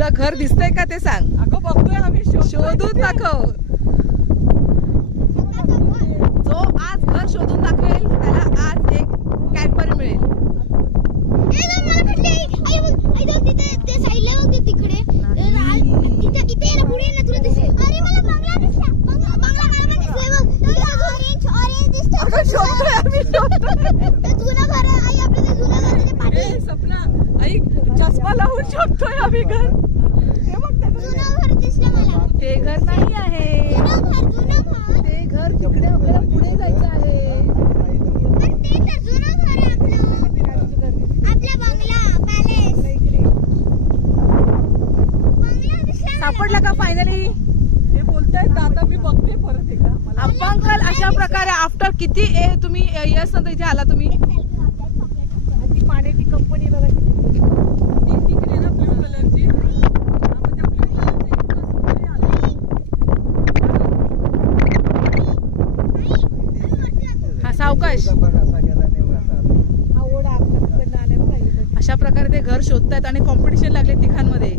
तुला घर दिसतंय का ते सांग. अगं बघतोय आम्ही शोधून दाखव. जो आज घर शोधून दाखवेल त्याला आज एक कॅडबरी मिळेल. सपना ऐक, चष्मा लावून शोधतोय आम्ही घर. ते घर नाही आहे, ते घर तिकडे आपल्याला पुढे जायचं आहे. सापडला का फायनली? हे बोलतायत आता मी बघते परत एकदा. मला अपंकल अशा प्रकारे आफ्टर किती तुम्ही इयर्स नंतर इथे आला तुम्ही? ती पाण्याची कंपनी बघा ती तिकडे ना ब्ल्यू कलरची. हा सावकाश. अशा प्रकारे ते घर शोधतायत आणि कॉम्पिटिशन लागले तिघांमध्ये.